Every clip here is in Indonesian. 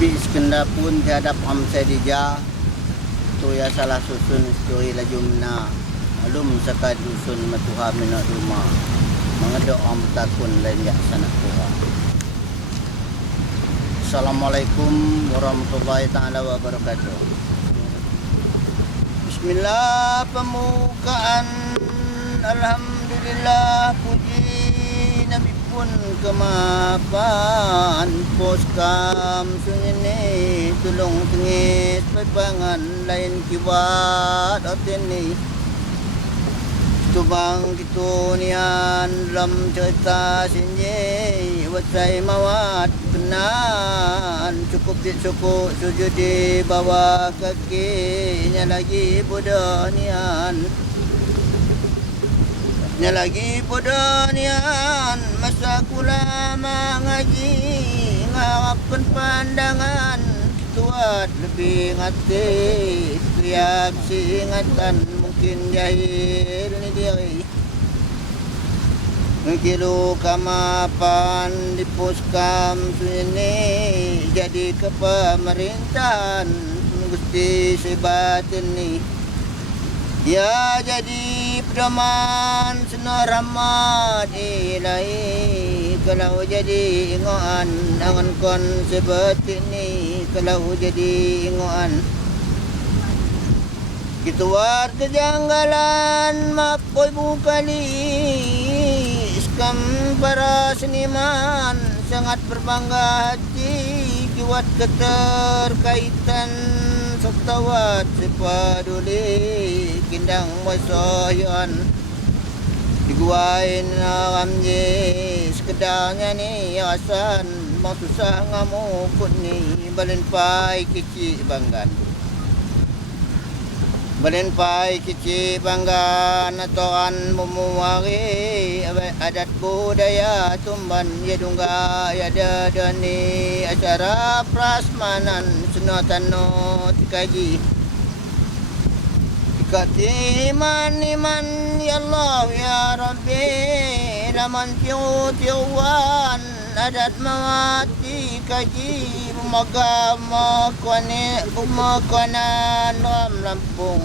Bi Iskandar pun terhadap Amsai Dija tu ya salah susun istri lajumna alum sakad dusun matuha minat rumah mengedok am takun lain ya sanak pura. Assalamualaikum warahmatullahi taala wabarakatuh. Bismillah, pembukaan alhamdulillah, puji Nabi pun kemapan poskam sunyene tulung tengis pebangan lain kibat oteni tubang gitu nian dalam cerita sinye wasai mawat kenan cukup sujud di bawah kakinya lagi bodoh nian lagi podonian masa kula mengaji ngapun pandangan tuat lebih ngati tiap singatan mungkin jahil ni diri mengkilu kamapan di puskam sini jadi ke pemerintahan Gusti sebatin ni ya jadi pedoman senarama ilahi kalau jadi ingoan angan kon seperti ini kalau jadi ingoan kituar kejanggalan makoi bukali iskam para seniman sangat berbangga hati kiwat keterkaitan Saktawat sepaduli kindang masoyan diguain ramje sekedarnya ni asan mau susah ngamukut ni balen pai kici banggan atoran memuari adat budaya tumban ya dungga ya dadani acara prasmanan sunatano tikaji iman ya Allah ya Rabbi laman tiuan adat mawati kaji magama kumakanan Lampung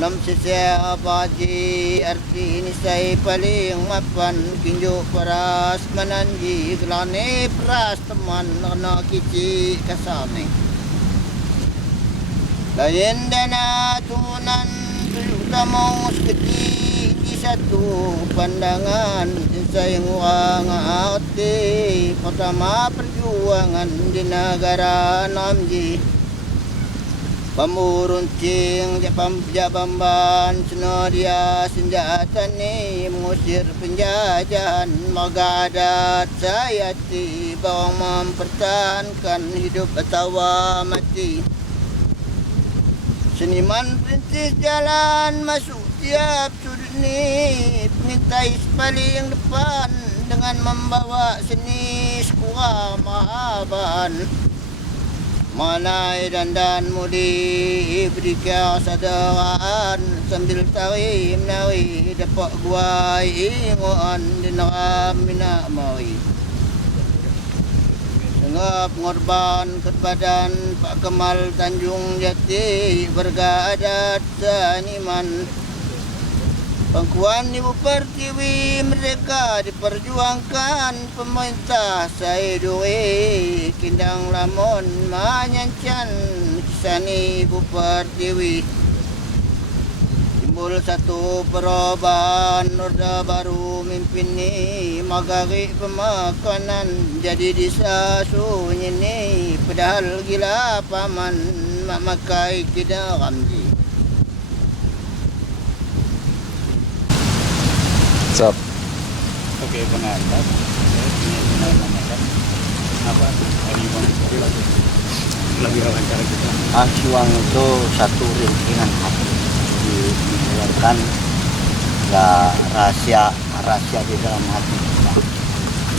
nam sisa baji arti ni say paling mapan kinjo paras mananji gelane pras teman na kici kasane lain dana tunan tutamong seketi di satu pandangan sayang uang ati pertama perjuangan di negara namji pamuruncing jabamban senodia senjata ni mengusir penjajahan magadat sayati bawang mempertahankan hidup atau mati seniman perintis jalan masuk tiap sudut ni pengintai paling depan dengan membawa seni skura mahaban Malai dan mudi berikan sadaran sambil tawi menawi dapat guai ingoan di neram mina mari Sengap ngorban kebadan Pak Kemal Tanjung Jati warga adat seniman Pangkuan Ibu Pertiwi mereka diperjuangkan pemerintah Saidui Kindang Lamon menyancan kisani Ibu Pertiwi timbul satu perubahan Orde Baru mimpin ni magari pemakanan jadi desa sunyi ni padahal gila paman memakai kida ramji Stop. Oke, pengantar. Saya menanyakan apa Hariwang itu lagi wawancara kita. Hariwang itu satu rintihan hati dikeluarkan ya rahasia di dalam hati kita.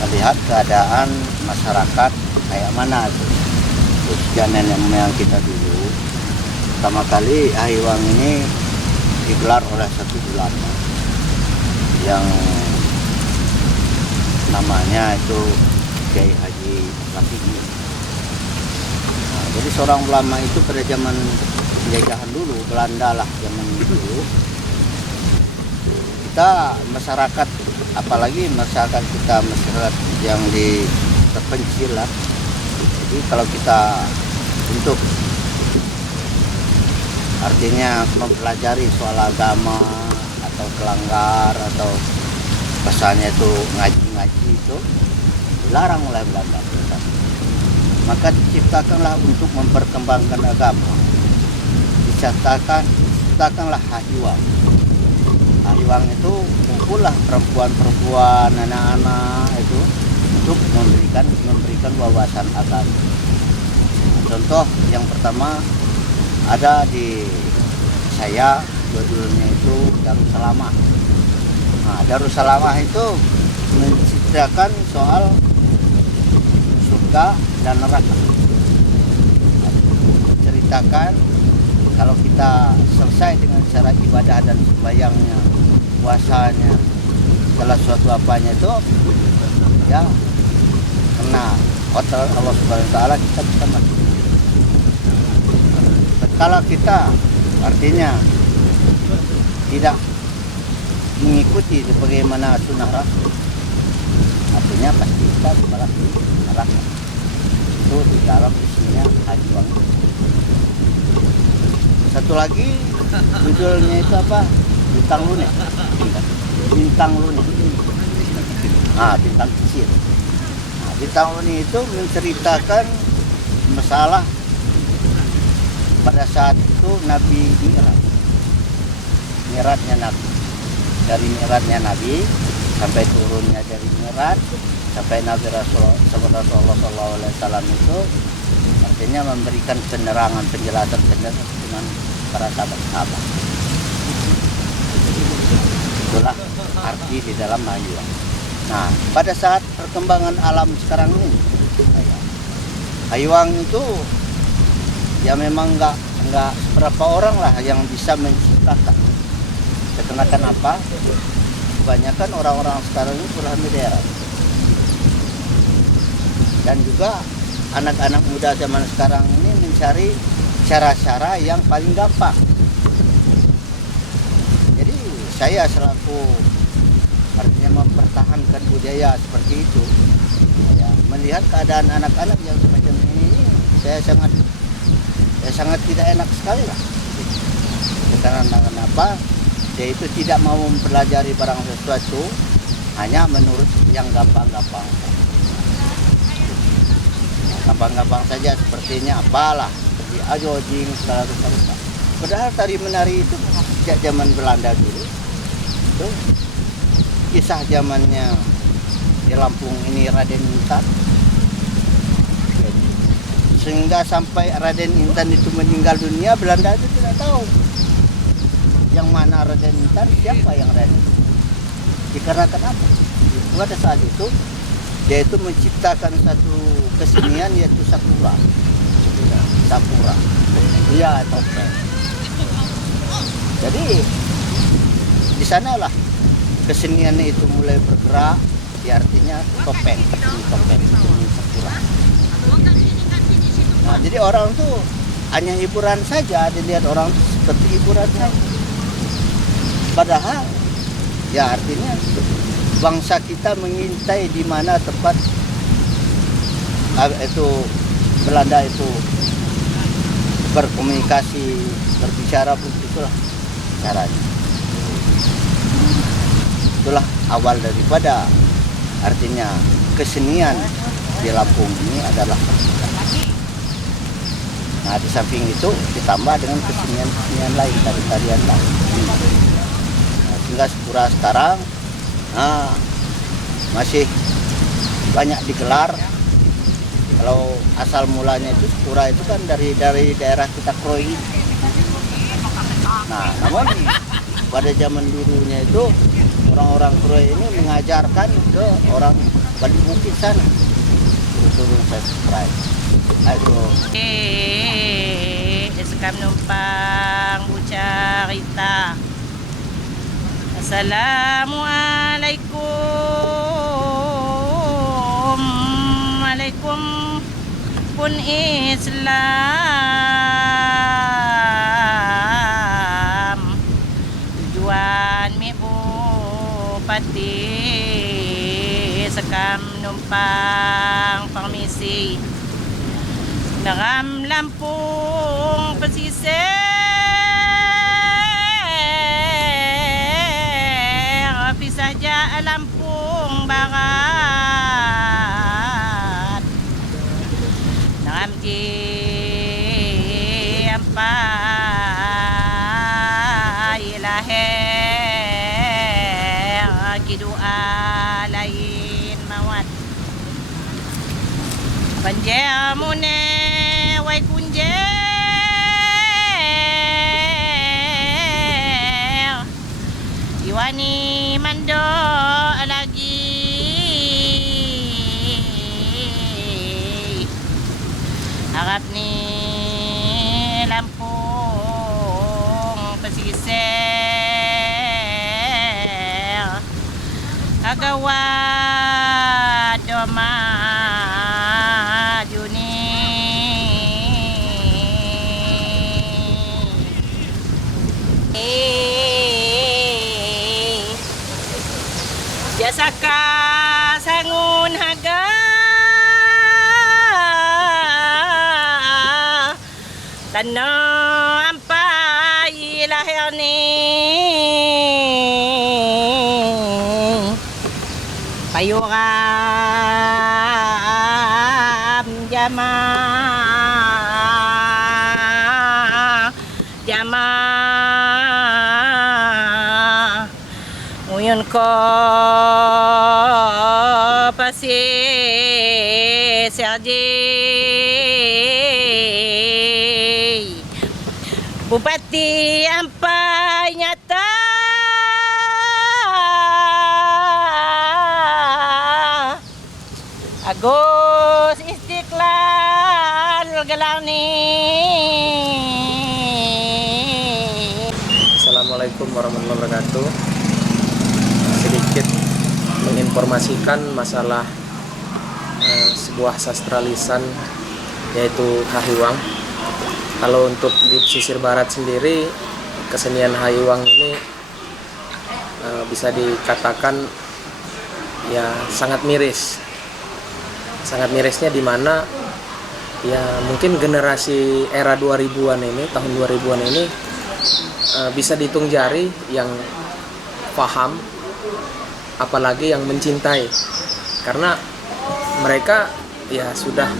Melihat keadaan masyarakat kayak mana itu. Terus nenek moyang kita dulu. Pertama kali Hariwang ini digelar oleh satu ulama yang namanya itu Kiai Haji Rafi'i. Jadi seorang ulama itu pada zaman penjajahan dulu, Belanda lah zaman dulu, kita masyarakat, apalagi masyarakat kita, masyarakat yang di terpencil lah. Jadi kalau kita untuk artinya mempelajari soal agama atau kelanggar atau bahasanya itu ngaji-ngaji itu dilarang oleh Belanda. Maka diciptakanlah untuk memperkembangkan agama, diciptakanlah Hahiwang. Hahiwang itu kumpullah perempuan-perempuan, anak-anak itu untuk memberikan wawasan agama. Contoh yang pertama ada di saya, judulnya itu Darussalamah. Nah, Darussalamah itu menceritakan soal surga dan neraka. Ceritakan kalau kita selesai dengan cara ibadah dan sembahyangnya, puasanya, segala sesuatu apanya itu, ya kena hotel Allah Subhanahu Wa Taala, kita bisa masuk. Kalau kita artinya tidak mengikuti bagaimana sunnah Rasul, artinya pasti kita dibalas di neraka. Itu di dalam isinya Hahiwang. Satu lagi judulnya itu apa? Bintang Lunik. Bintang Lunik. Nah, bintang kecil. Nah, bintang Lunik itu menceritakan masalah pada saat itu Nabi Mi'rajnya Nabi. Dari Mi'rajnya Nabi sampai turunnya dari Mi'raj sampai Nabi Rasulullah SAW itu artinya memberikan penerangan, penjelasan dengan para sahabat-sahabat. Itulah arti di dalam Hahiwang. Nah, pada saat perkembangan alam sekarang ini, Hahiwang itu ya memang nggak berapa orang lah yang bisa menciptakan. Sekenakan apa? Kebanyakan orang-orang sekarang ini sudah modern. Dan juga anak-anak muda zaman sekarang ini mencari cara-cara yang paling gampang. Jadi saya selaku artinya mempertahankan budaya seperti itu, ya, melihat keadaan anak-anak yang semacam ini saya sangat tidak enak sekali lah. Karena kenapa? Dia itu tidak mau mempelajari barang sesuatu hanya menurut yang gampang-gampang. Gampang-gampang saja sepertinya apalah seperti ajojing segala rupa. Padahal tari menari itu sejak zaman Belanda dulu. Itu kisah zamannya di Lampung ini Raden Intan. Sehingga sampai Raden Intan itu meninggal dunia, Belanda itu tidak tahu yang mana Raden Intan, siapa yang Raden Intan. Dikarenakan apa? Pada saat itu dia itu menciptakan satu kesenian yaitu sakura. Iya, topeng. Jadi di sanalah kesenian itu mulai bergerak, ya artinya topeng sakura. Nah, jadi orang tuh hanya hiburan saja, dilihat orang tuh seperti hiburan saja. Padahal ya artinya bangsa kita mengintai di mana tempat itu Belanda itu berkomunikasi, berbicara, begitulah caranya. Itulah awal daripada artinya kesenian di Lampung ini adalah persiapan. Nah, di samping itu ditambah dengan kesenian lain, tarian lain. Nah, sehingga sakura sekarang masih banyak digelar. Kalau asal mulanya itu sakura itu kan dari daerah kita Kroi. Nah, namun pada zaman dulunya itu orang-orang Kroi ini mengajarkan ke orang Bali Bukit sana. Turun subscribe. Ayo. Sekam numpang buca kita. Assalamualaikum. Waalaikum pun Islam. malam tujuan mi bupati sekam numpang permisi dalam Lampung pesisir saja Lampung Barat dalam ampai lahir kidua lain mawat panjer mune wai kunjer Iwani mando lagi harap ni Lampung pesisir agawa doma juni Jasaka sangun haga tanah ampai lahir ni payuram jama uyun ko pasir serji Bupati ampai nyata Agus Istiqlal gelar ni. Assalamualaikum warahmatullahi wabarakatuh. Sedikit menginformasikan masalah sebuah sastra lisan yaitu Hahiwang. Kalau untuk di pesisir barat sendiri, kesenian Hahiwang ini bisa dikatakan ya sangat miris. Sangat mirisnya di mana ya mungkin generasi era 2000-an ini, tahun 2000-an ini bisa dihitung jari yang paham, apalagi yang mencintai, karena mereka ya sudah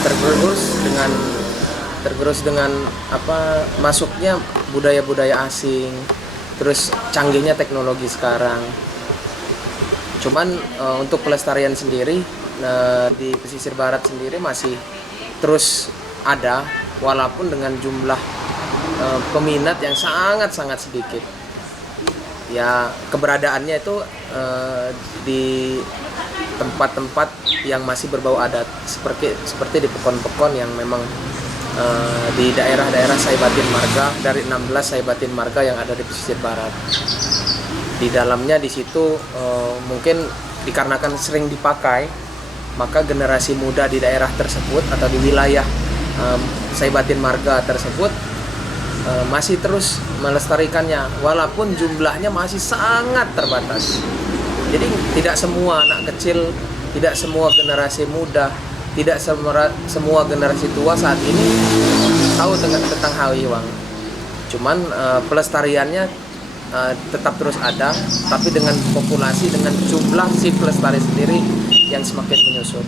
tergerus dengan apa masuknya budaya-budaya asing, terus canggihnya teknologi sekarang. Cuman untuk pelestarian sendiri di pesisir barat sendiri masih terus ada, walaupun dengan jumlah peminat yang sangat-sangat sedikit. Ya keberadaannya itu di tempat-tempat yang masih berbau adat, seperti di pekon-pekon yang memang di daerah-daerah Saibatin Marga, dari 16 Saibatin Marga yang ada di pesisir barat. Di dalamnya di situ mungkin dikarenakan sering dipakai, maka generasi muda di daerah tersebut atau di wilayah Saibatin Marga tersebut masih terus melestarikannya, walaupun jumlahnya masih sangat terbatas. Jadi tidak semua anak kecil, tidak semua generasi muda, tidak semua generasi tua saat ini tahu tentang Hahiwang. Cuman pelestariannya tetap terus ada, tapi dengan populasi, dengan jumlah si pelestari sendiri yang semakin menyusut.